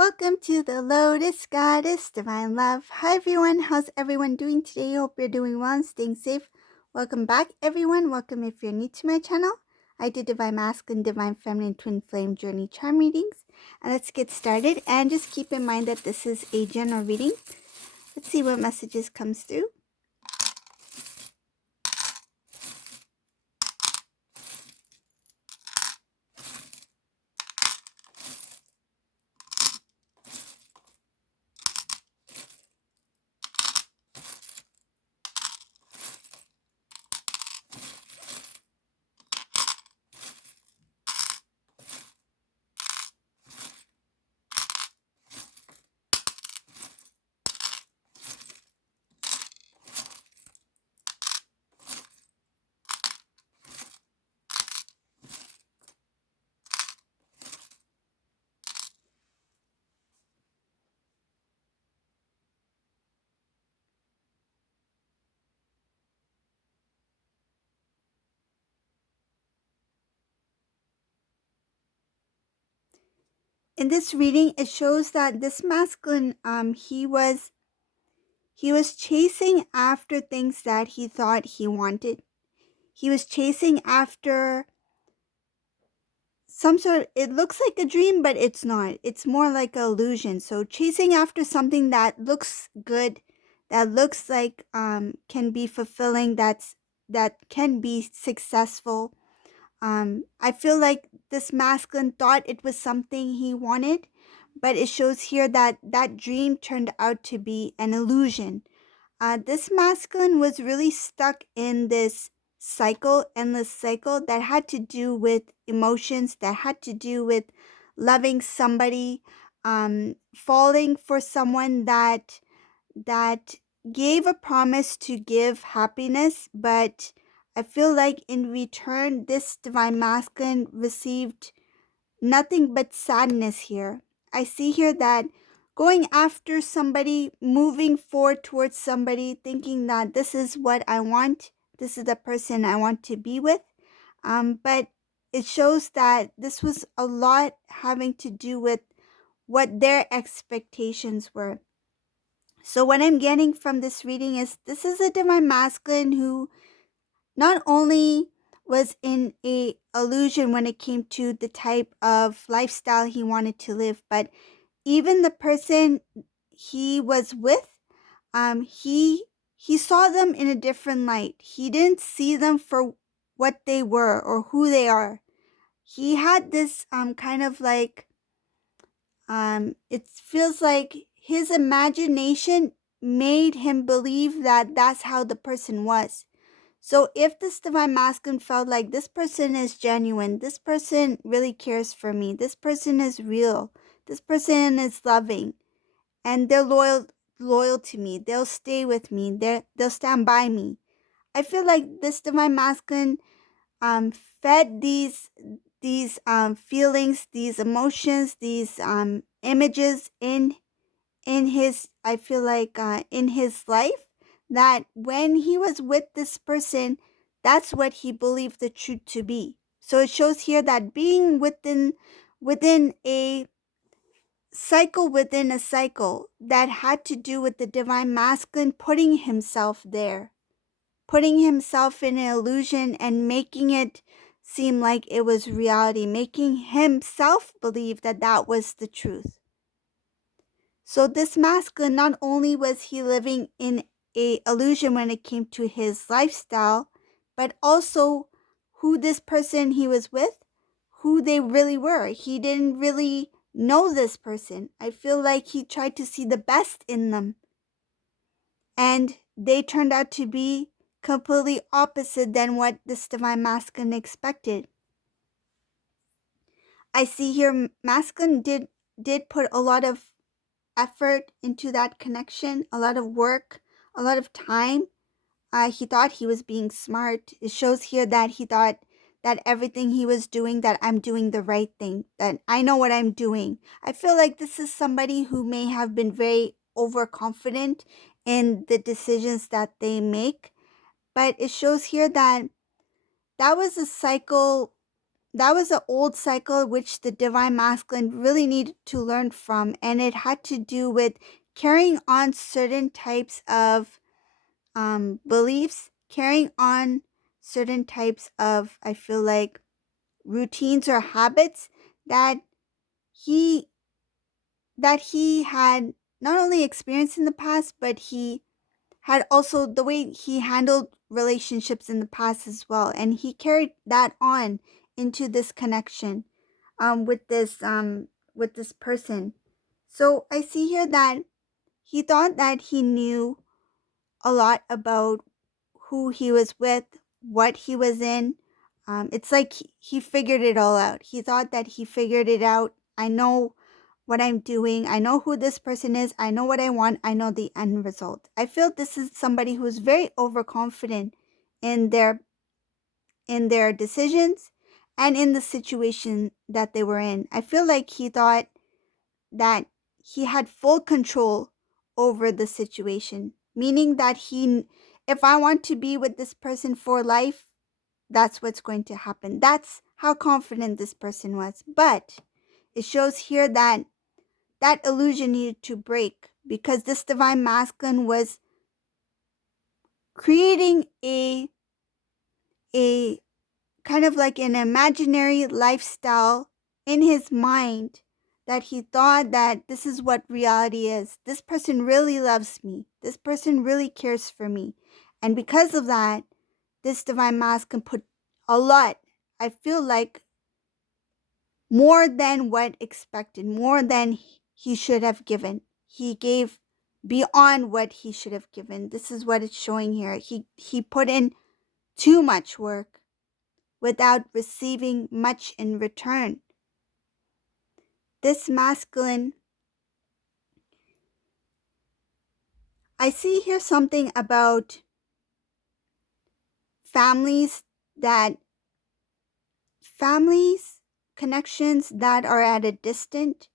Welcome to the Lotus Goddess Divine Love. Hi everyone, how's everyone doing today? Hope you're doing well and staying safe. Welcome back everyone. Welcome if you're new to my channel. I do Divine Masculine, Divine Feminine, Twin Flame Journey Charm readings. And let's get started. And just keep in mind that this is a general reading. Let's see what messages comes through. In this reading, it shows that this masculine, he was chasing after things that he thought he wanted. He was chasing after some sort of, it looks like a dream, but it's not. It's more like an illusion. So chasing after something that looks good, that looks like can be fulfilling, that can be successful. I feel like this masculine thought it was something he wanted, but it shows here that that dream turned out to be an illusion. This masculine was really stuck in this endless cycle that had to do with emotions, that had to do with loving somebody, falling for someone that gave a promise to give happiness, but I feel like in return, this divine masculine received nothing but sadness here. I see here that going after somebody, moving forward towards somebody, thinking that this is what I want, this is the person I want to be with. But it shows that this was a lot having to do with what their expectations were. So what I'm getting from this reading is this is a divine masculine who not only was in a illusion when it came to the type of lifestyle he wanted to live, but even the person he was with, he saw them in a different light. He didn't see them for what they were or who they are. He had this kind of like it feels like his imagination made him believe that that's how the person was. So if this divine masculine felt like this person is genuine, this person really cares for me, this person is real, this person is loving, and they're loyal to me, they'll stay with me, they'll stand by me. I feel like this divine masculine fed these feelings, these emotions, these images in his, I feel like in his life, that when he was with this person, that's what he believed the truth to be. So it shows here that being within a cycle within a cycle that had to do with the divine masculine putting himself there, putting himself in an illusion and making it seem like it was reality, making himself believe that that was the truth. So this masculine, not only was he living in a illusion when it came to his lifestyle, but also who this person he was with, who they really were. He didn't really know this person. I feel like he tried to see the best in them. And they turned out to be completely opposite than what this divine masculine expected. I see here masculine did put a lot of effort into that connection, a lot of work, a lot of time. He thought he was being smart. It shows here that he thought that everything he was doing, that I'm doing the right thing, that I know what I'm doing. I feel like this is somebody who may have been very overconfident in the decisions that they make. But it shows here that that was a cycle that was an old cycle which the divine masculine really needed to learn from, and it had to do with carrying on certain types of beliefs, carrying on certain types of, I feel like, routines or habits that he he had not only experienced in the past, but he had also the way he handled relationships in the past as well, and he carried that on into this connection with this person. So I see here that he thought that he knew a lot about who he was with, what he was in. It's like he figured it all out. He thought that he figured it out. I know what I'm doing. I know who this person is. I know what I want. I know the end result. I feel this is somebody who's very overconfident in their decisions and in the situation that they were in. I feel like he thought that he had full control over the situation, meaning that if I want to be with this person for life, that's what's going to happen. That's how confident this person was. But it shows here that that illusion needed to break because this divine masculine was creating a kind of like an imaginary lifestyle in his mind that he thought that this is what reality is. This person really loves me. This person really cares for me. And because of that, this divine masculine put a lot, I feel like more than what expected, more than he should have given. He gave beyond what he should have given. This is what it's showing here. He put in too much work without receiving much in return. This masculine, I see here something about families that families connections that are at a distance.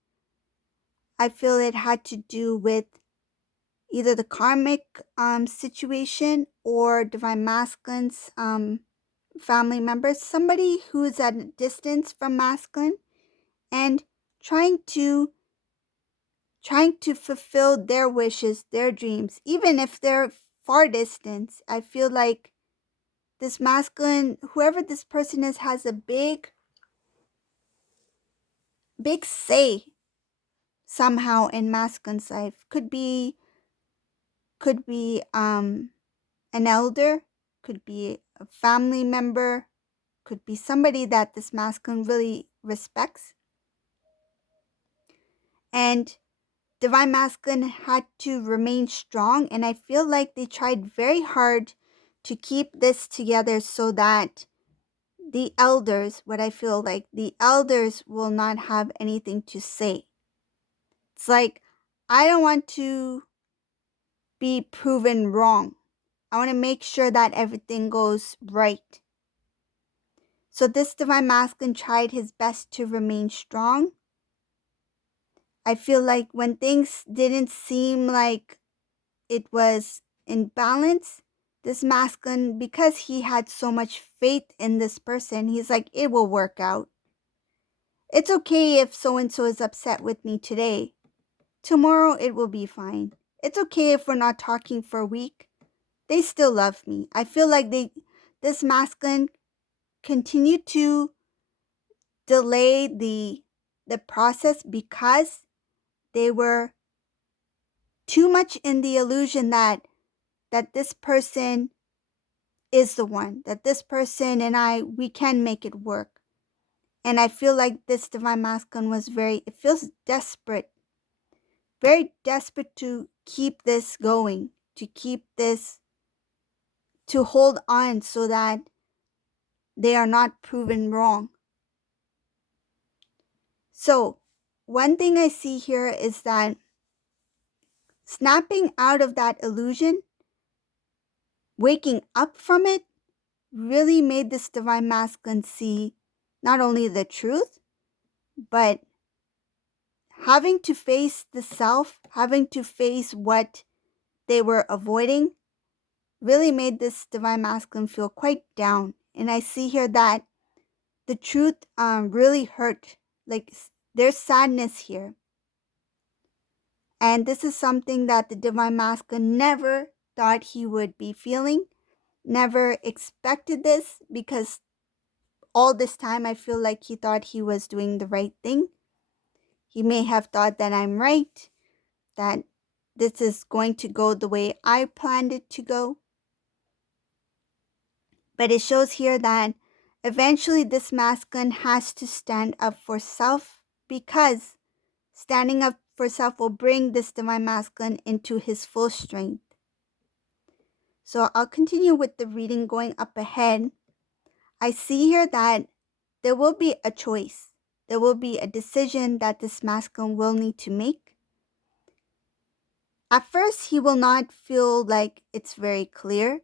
I feel it had to do with either the karmic situation or divine masculine's family members, somebody who's at a distance from masculine and trying to fulfill their wishes, their dreams, even if they're far distance. I feel like this masculine, whoever this person is, has a big say somehow in masculine's life. Could be an elder, could be a family member, could be somebody that this masculine really respects. And divine masculine had to remain strong, and I feel like they tried very hard to keep this together so that the elders, what I feel like the elders will not have anything to say. It's like, I don't want to be proven wrong. I want to make sure that everything goes right. So this divine masculine tried his best to remain strong. I feel like when things didn't seem like it was in balance, this masculine, because he had so much faith in this person, he's like, it will work out. It's okay if so and so is upset with me today. Tomorrow it will be fine. It's okay if we're not talking for a week. They still love me. I feel like this masculine continued to delay the process because they were too much in the illusion that this person is the one, that this person and we can make it work. And I feel like this divine masculine was it feels desperate, very desperate to keep this going, to keep this, to hold on so that they are not proven wrong. So, one thing I see here is that snapping out of that illusion, waking up from it, really made this divine masculine see not only the truth, but having to face the self, having to face what they were avoiding, really made this divine masculine feel quite down. And I see here that the truth really hurt. Like there's sadness here. And this is something that the divine masculine never thought he would be feeling, never expected this, because all this time I feel like he thought he was doing the right thing. He may have thought that I'm right, that this is going to go the way I planned it to go. But it shows here that eventually this masculine has to stand up for self, because standing up for self will bring this divine masculine into his full strength. So I'll continue with the reading going up ahead. I see here that there will be a choice. There will be a decision that this masculine will need to make. At first, he will not feel like it's very clear.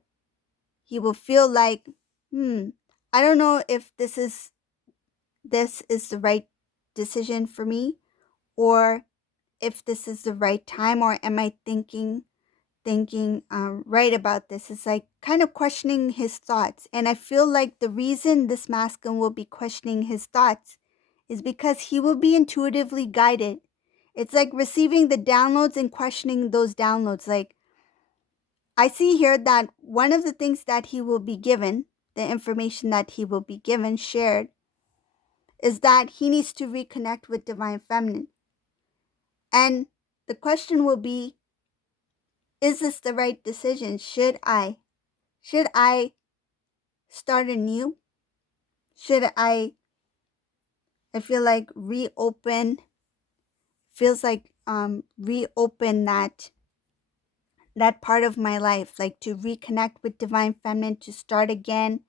He will feel like, I don't know if this is the right decision for me, or if this is the right time, or am I thinking right about this. It's like kind of questioning his thoughts. And I feel like the reason this masculine will be questioning his thoughts is because he will be intuitively guided. It's like receiving the downloads and questioning those downloads. Like I see here that one of the things that he will be given, the information that he will be given, shared, is that he needs to reconnect with divine feminine. And the question will be, is this the right decision? Should I start anew? Should I feel like reopen that part of my life, like to reconnect with divine feminine, to start again.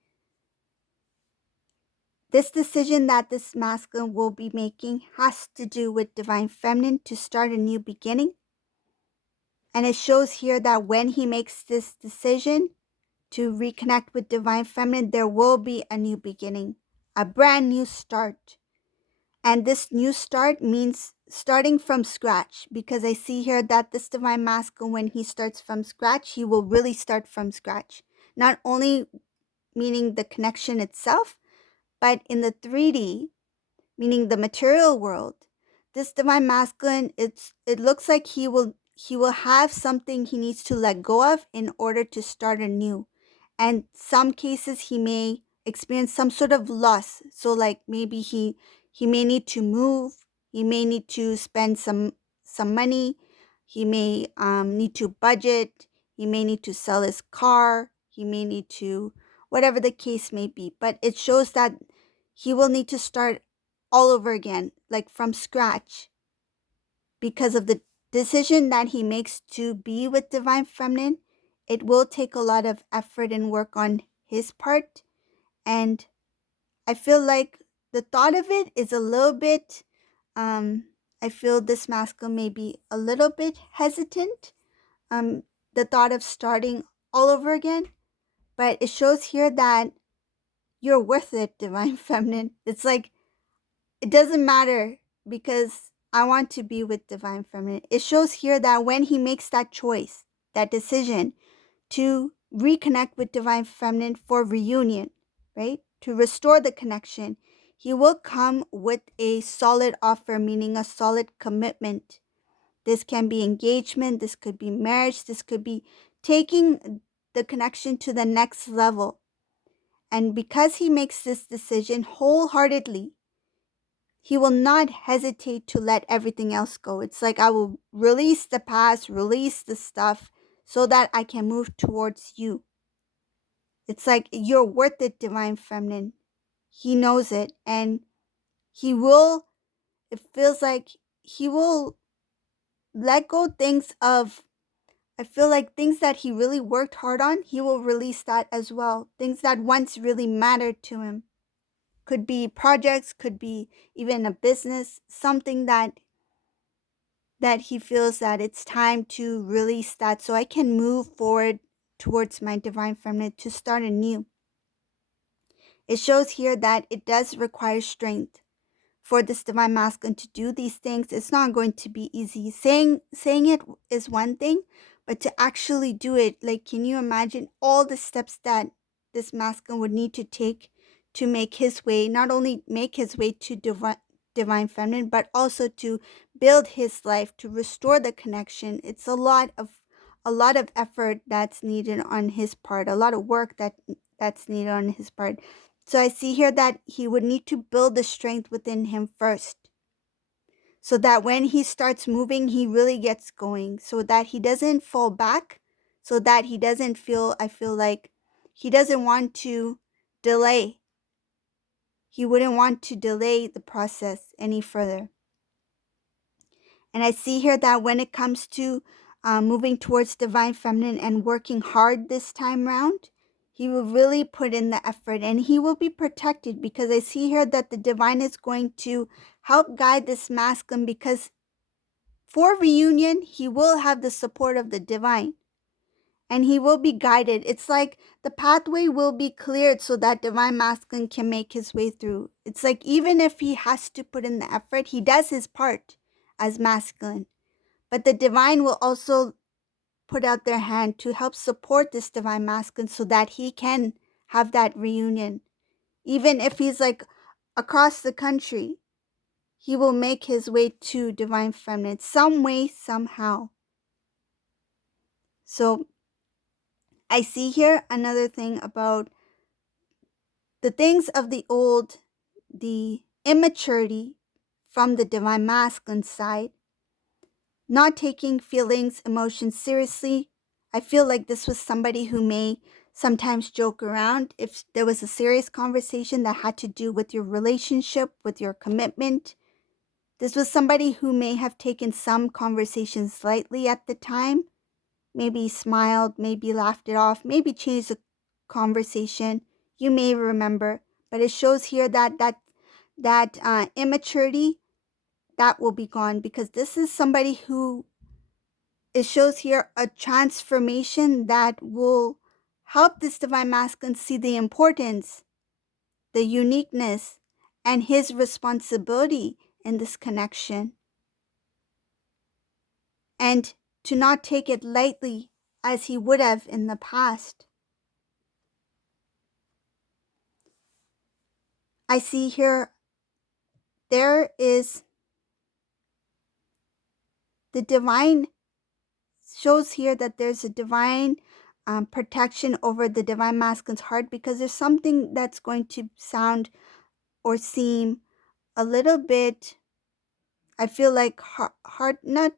This decision that this masculine will be making has to do with divine feminine, to start a new beginning. And it shows here that when he makes this decision to reconnect with divine feminine, there will be a new beginning, a brand new start. And this new start means starting from scratch, because I see here that this divine masculine, when he starts from scratch, he will really start from scratch. Not only meaning the connection itself, but in the 3D, meaning the material world, this divine masculine, it looks like he will have something he needs to let go of in order to start anew. And some cases he may experience some sort of loss. So like maybe he may need to move, he may need to spend some money, he may need to budget, he may need to sell his car, he may need to, whatever the case may be. But it shows that he will need to start all over again, like from scratch, because of the decision that he makes to be with divine feminine. It will take a lot of effort and work on his part. And I feel like the thought of it is a little bit, I feel this masculine may be a little bit hesitant, the thought of starting all over again. But it shows here that you're worth it, divine feminine. It's like, it doesn't matter, because I want to be with divine feminine. It shows here that when he makes that choice, that decision to reconnect with divine feminine for reunion, right? To restore the connection, he will come with a solid offer, meaning a solid commitment. This can be engagement, this could be marriage, this could be taking the connection to the next level. And because he makes this decision wholeheartedly, he will not hesitate to let everything else go. It's like, I will release the past, release the stuff, so that I can move towards you. It's like, you're worth it, divine feminine. He knows it, and it feels like he will let go things of, I feel like things that he really worked hard on, he will release that as well. Things that once really mattered to him. Could be projects, could be even a business, something that he feels that it's time to release that, so I can move forward towards my divine feminine, to start anew. It shows here that it does require strength for this divine masculine to do these things. It's not going to be easy. Saying it is one thing, but to actually do it, like, can you imagine all the steps that this masculine would need to take to make his way, not only make his way to divine feminine, but also to build his life, to restore the connection. It's a lot of effort that's needed on his part, a lot of work that's needed on his part. So I see here that he would need to build the strength within him first, so that when he starts moving, he really gets going, so that he doesn't fall back, so that he doesn't feel, I feel like he doesn't want to delay. He wouldn't want to delay the process any further. And I see here that when it comes to moving towards divine feminine and working hard this time round, he will really put in the effort and he will be protected, because I see here that the divine is going to help guide this masculine, because for reunion, he will have the support of the divine and he will be guided. It's like the pathway will be cleared so that divine masculine can make his way through. It's like even if he has to put in the effort, he does his part as masculine. But the divine will also put out their hand to help support this divine masculine so that he can have that reunion. Even if he's like across the country, he will make his way to divine feminine some way, somehow. So I see here another thing about the things of the old, the immaturity from the divine masculine side, not taking feelings, emotions seriously. I feel like this was somebody who may sometimes joke around if there was a serious conversation that had to do with your relationship, with your commitment. This was somebody who may have taken some conversations lightly at the time, maybe smiled, maybe laughed it off, maybe changed the conversation. You may remember, but it shows here that immaturity that will be gone, because this is somebody who, it shows here a transformation that will help this divine masculine see the importance, the uniqueness, and his responsibility in this connection, and to not take it lightly as he would have in the past. I see here there is the divine, shows here that there's a divine protection over the divine masculine's heart, because there's something that's going to sound or seem a little bit, I feel like hard, not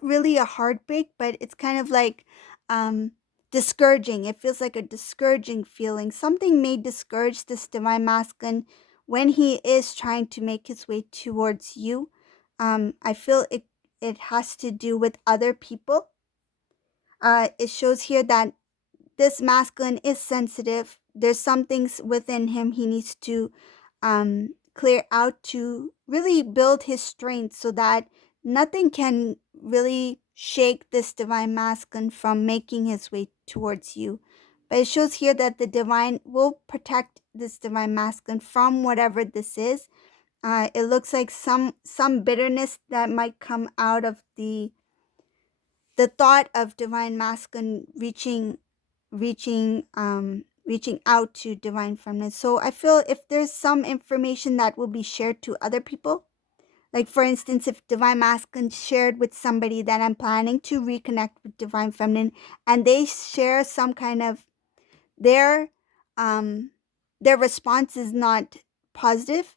really a heartbreak, but it's kind of like discouraging. It feels like a discouraging feeling. Something may discourage this divine masculine when he is trying to make his way towards you. I feel it has to do with other people. It shows here that this masculine is sensitive. There's some things within him he needs to clear out to really build his strength, so that nothing can really shake this divine masculine from making his way towards you. But it shows here that the divine will protect this divine masculine from whatever this is. It looks like some bitterness that might come out of the thought of divine masculine reaching out to divine feminine. So I feel if there's some information that will be shared to other people, like for instance, if divine masculine shared with somebody that I'm planning to reconnect with divine feminine, and they share some kind of their response is not positive,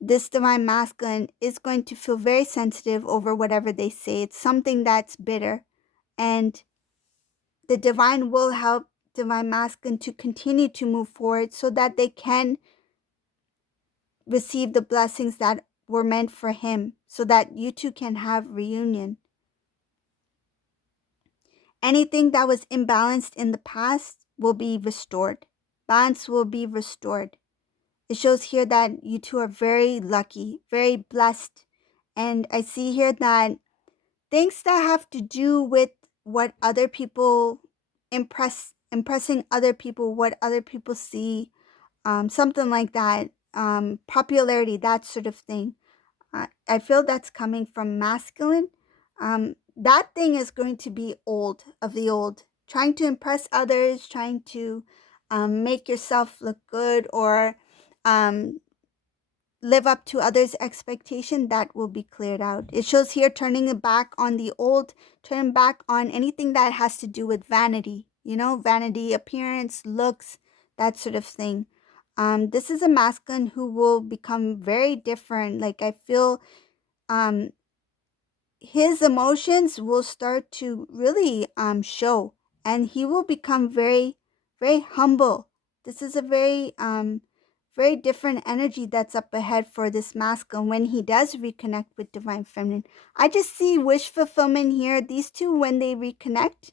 this divine masculine is going to feel very sensitive over whatever they say. It's something that's bitter, and the divine will help divine masculine to continue to move forward so that they can receive the blessings that were meant for him, so that you two can have reunion. Anything that was imbalanced in the past will be restored. Balance will be restored. It shows here that you two are very lucky, very blessed. And I see here that things that have to do with what other people impressing other people, what other people see, something like that, popularity, that sort of thing. I feel that's coming from masculine. That thing is going to be old, of the old, trying to impress others, trying to make yourself look good, or um, live up to others' expectation, that will be cleared out. It shows here turning it back on the old, turn back on anything that has to do with vanity, vanity, appearance, looks, that sort of thing. This is a masculine who will become very different. Like, I feel um his emotions will start to really show, and he will become very, very humble. This is a very different energy that's up ahead for this masculine when he does reconnect with divine feminine. I just see wish fulfillment here. These two, when they reconnect,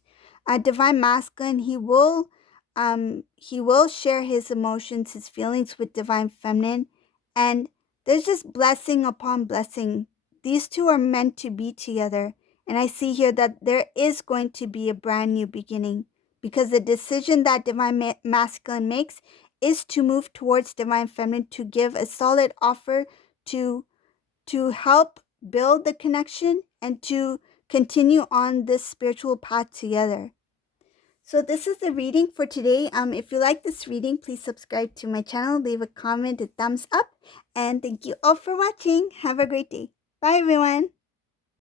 divine masculine, he will share his emotions, his feelings with divine feminine, and there's just blessing upon blessing. These two are meant to be together. And I see here that there is going to be a brand new beginning, because the decision that divine masculine makes is to move towards divine feminine, to give a solid offer, to help build the connection, and to continue on this spiritual path together. So this is the reading for today. If you like this reading, please subscribe to my channel, leave a comment, a thumbs up, and thank you all for watching. Have a great day. Bye, everyone.